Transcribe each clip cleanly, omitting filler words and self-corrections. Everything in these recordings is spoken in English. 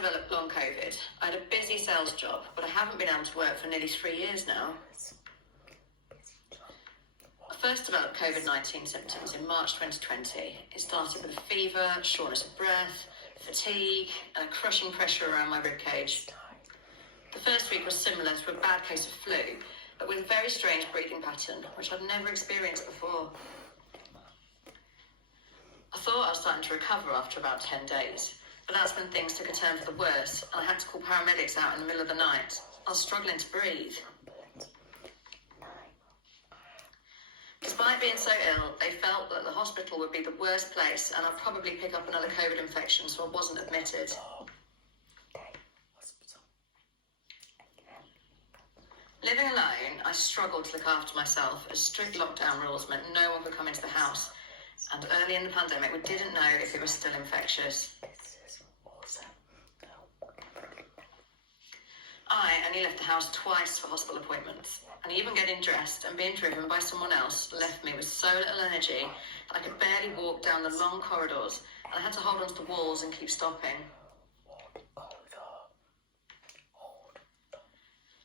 developed long COVID, I had a busy sales job, but I haven't been able to work for nearly 3 years now. I first developed COVID-19 symptoms in March 2020. It started with a fever, shortness of breath, fatigue, and a crushing pressure around my ribcage. The first week was similar to a bad case of flu, but with a very strange breathing pattern, which I'd never experienced before. I thought I was starting to recover after about 10 days, but that's when things took a turn for the worse, and I had to call paramedics out in the middle of the night. I was struggling to breathe. Despite being so ill, they felt that the hospital would be the worst place, and I'd probably pick up another COVID infection, so I wasn't admitted. Living alone, I struggled to look after myself, as strict lockdown rules meant no one could come into the house, and early in the pandemic we didn't know if it was still infectious. I only left the house twice for hospital appointments, and even getting dressed and being driven by someone else left me with so little energy that I could barely walk down the long corridors, and I had to hold onto the walls and keep stopping.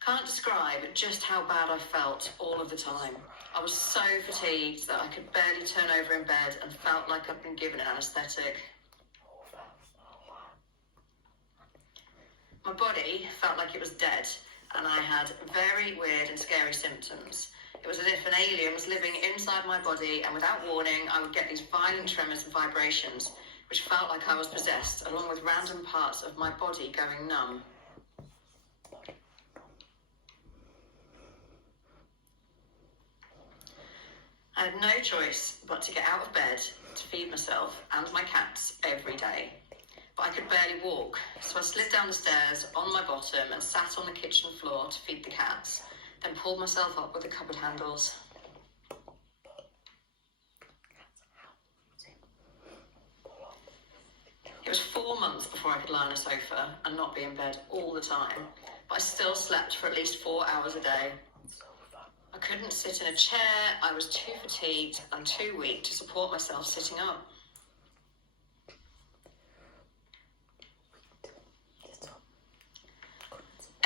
Can't describe just how bad I felt all of the time. I was so fatigued that I could barely turn over in bed and felt like I'd been given an anaesthetic. My body felt like it was dead, and I had very weird and scary symptoms. It was as if an alien was living inside my body, and without warning, I would get these violent tremors and vibrations, which felt like I was possessed, along with random parts of my body going numb. I had no choice but to get out of bed to feed myself and my cats every day. But I could barely walk, so I slid down the stairs on my bottom and sat on the kitchen floor to feed the cats, then pulled myself up with the cupboard handles. It was 4 months before I could lie on a sofa and not be in bed all the time, but I still slept for at least 4 hours a day. I couldn't sit in a chair, I was too fatigued and too weak to support myself sitting up.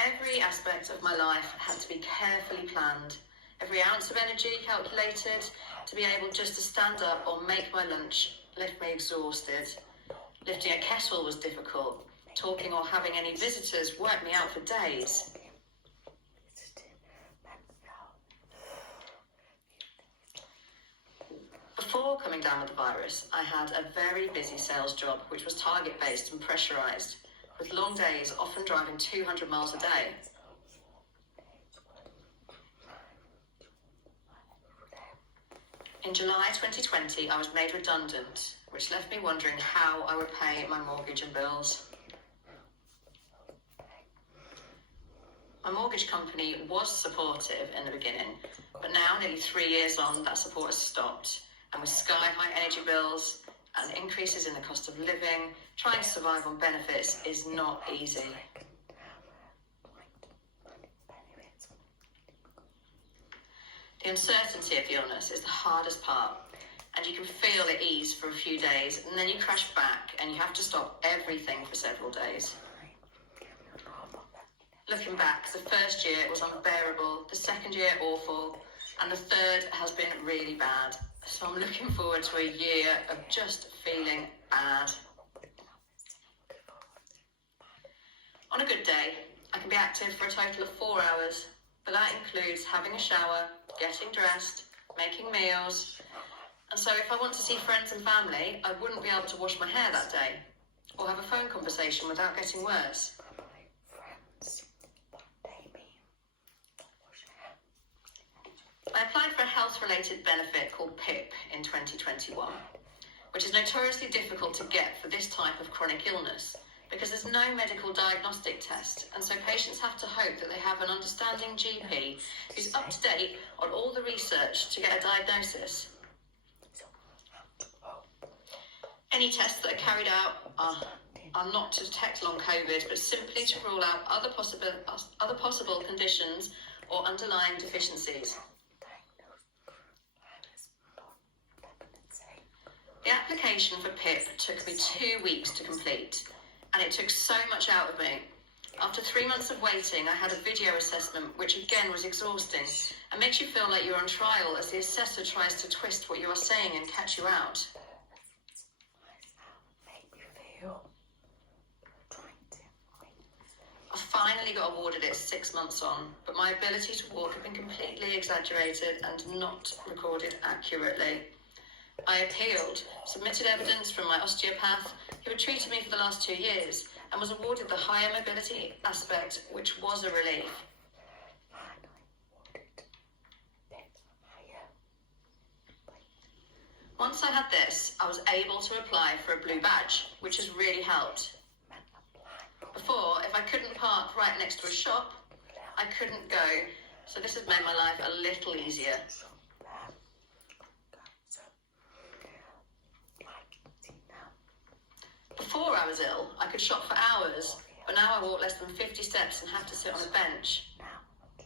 Every aspect of my life had to be carefully planned, every ounce of energy calculated, to be able just to stand up or make my lunch left me exhausted. Lifting a kettle was difficult. Talking or having any visitors worked me out for days. Before coming down with the virus, I had a very busy sales job, which was target-based and pressurised, with long days, often driving 200 miles a day. In July 2020, I was made redundant, which left me wondering how I would pay my mortgage and bills. My mortgage company was supportive in the beginning, but now, nearly 3 years on, that support has stopped. And with sky-high energy bills and increases in the cost of living, trying to survive on benefits is not easy. The uncertainty of the illness is the hardest part, and you can feel it ease for a few days, and then you crash back and you have to stop everything for several days. Looking back, the first year was unbearable, the second year awful, and the third has been really bad. So I'm looking forward to a year of just feeling bad. On a good day, I can be active for a total of 4 hours, but that includes having a shower, getting dressed, making meals. And so if I want to see friends and family, I wouldn't be able to wash my hair that day, or have a phone conversation without getting worse. I applied for a health-related benefit called PIP in 2021, which is notoriously difficult to get for this type of chronic illness because there's no medical diagnostic test, and so patients have to hope that they have an understanding GP who's up to date on all the research to get a diagnosis. Any tests that are carried out are not to detect long COVID, but simply to rule out other possible conditions or underlying deficiencies. The application for PIP took me 2 weeks to complete, and it took so much out of me. After 3 months of waiting, I had a video assessment, which again was exhausting and makes you feel like you're on trial as the assessor tries to twist what you are saying and catch you out. I finally got awarded it 6 months on, but my ability to walk had been completely exaggerated and not recorded accurately. I appealed, submitted evidence from my osteopath, who had treated me for the last 2 years, and was awarded the higher mobility aspect, which was a relief. Once I had this, I was able to apply for a blue badge, which has really helped. Before, if I couldn't park right next to a shop, I couldn't go, so this has made my life a little easier. Before I was ill, I could shop for hours, but now I walk less than 50 steps and have to sit on a bench.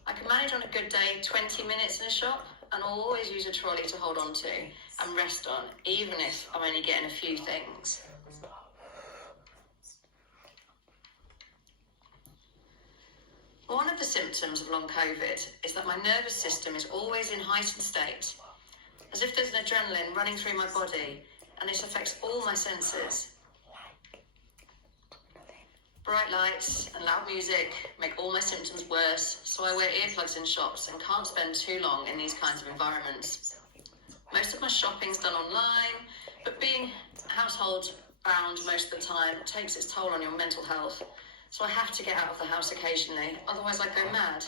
I can manage on a good day 20 minutes in a shop, and I'll always use a trolley to hold on to and rest on, even if I'm only getting a few things. One of the symptoms of long COVID is that my nervous system is always in heightened state, as if there's an adrenaline running through my body, and this affects all my senses. Bright lights and loud music make all my symptoms worse, so I wear earplugs in shops and can't spend too long in these kinds of environments. Most of my shopping's done online, but being household bound most of the time takes its toll on your mental health, so I have to get out of the house occasionally, otherwise I go mad.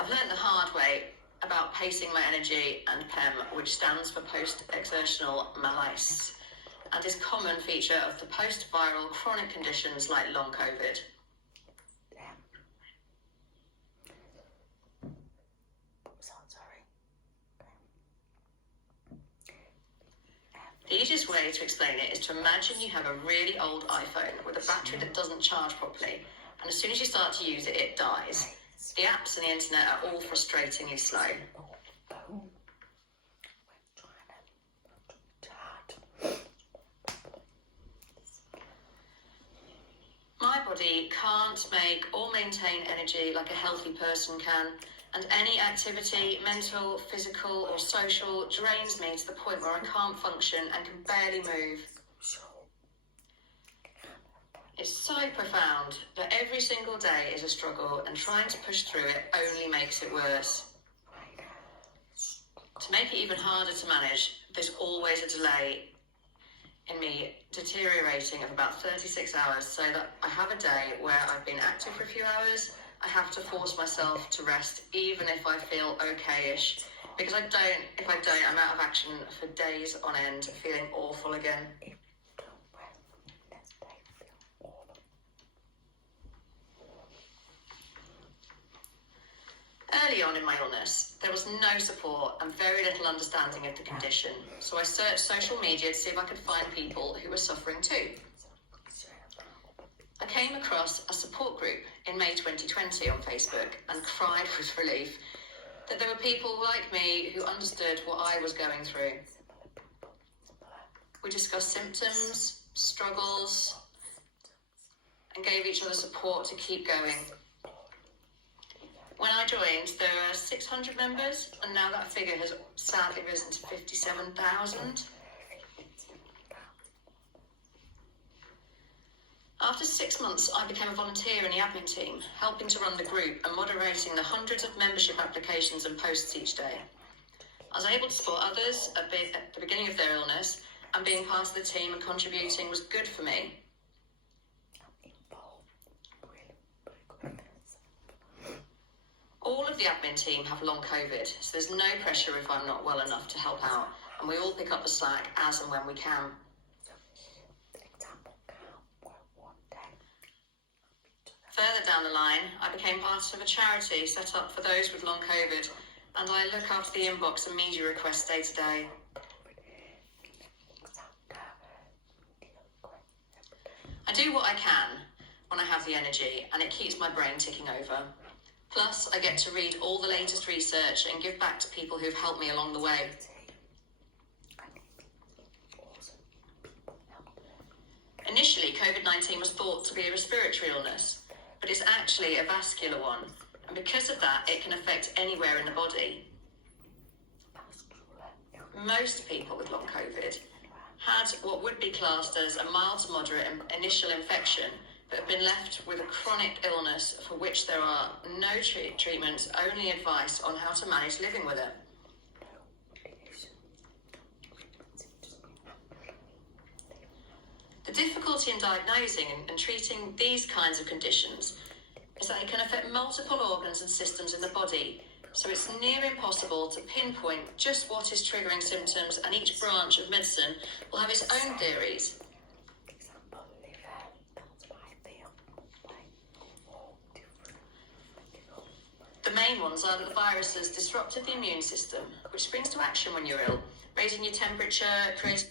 I've learned the hard way about pacing my energy and PEM, which stands for post-exertional malaise, and is a common feature of the post-viral chronic conditions like long COVID. The easiest way to explain it is to imagine you have a really old iPhone with a battery that doesn't charge properly, and as soon as you start to use it, it dies. The apps and the internet are all frustratingly slow. My body can't make or maintain energy like a healthy person can, and any activity, mental, physical or social, drains me to the point where I can't function and can barely move. It's so profound that every single day is a struggle, and trying to push through it only makes it worse. To make it even harder to manage, there's always a delay in me deteriorating of about 36 hours, so that I have a day where I've been active for a few hours, I have to force myself to rest, even if I feel okay-ish, because if I don't, I'm out of action for days on end, feeling awful again. Early on in my illness, there was no support and very little understanding of the condition, so I searched social media to see if I could find people who were suffering too. I came across a support group in May 2020 on Facebook and cried with relief that there were people like me who understood what I was going through. We discussed symptoms, struggles, and gave each other support to keep going. When I joined, there were 600 members, and now that figure has sadly risen to 57,000. After 6 months, I became a volunteer in the admin team, helping to run the group and moderating the hundreds of membership applications and posts each day. I was able to support others at the beginning of their illness, and being part of the team and contributing was good for me. All of the admin team have long COVID, so there's no pressure if I'm not well enough to help out, and we all pick up the slack as and when we can. Further down the line, I became part of a charity set up for those with long COVID, and I look after the inbox and media requests day to day. I do what I can when I have the energy, and it keeps my brain ticking over. Plus, I get to read all the latest research and give back to people who've helped me along the way. Initially, COVID-19 was thought to be a respiratory illness, but it's actually a vascular one, and because of that, it can affect anywhere in the body. Most people with long COVID had what would be classed as a mild to moderate initial infection, but have been left with a chronic illness for which there are no treatments, only advice on how to manage living with it. The difficulty in diagnosing and treating these kinds of conditions is that it can affect multiple organs and systems in the body, so it's near impossible to pinpoint just what is triggering symptoms, and each branch of medicine will have its own theories. The main ones are that the virus has disrupted the immune system, which springs to action when you're ill, raising your temperature, creating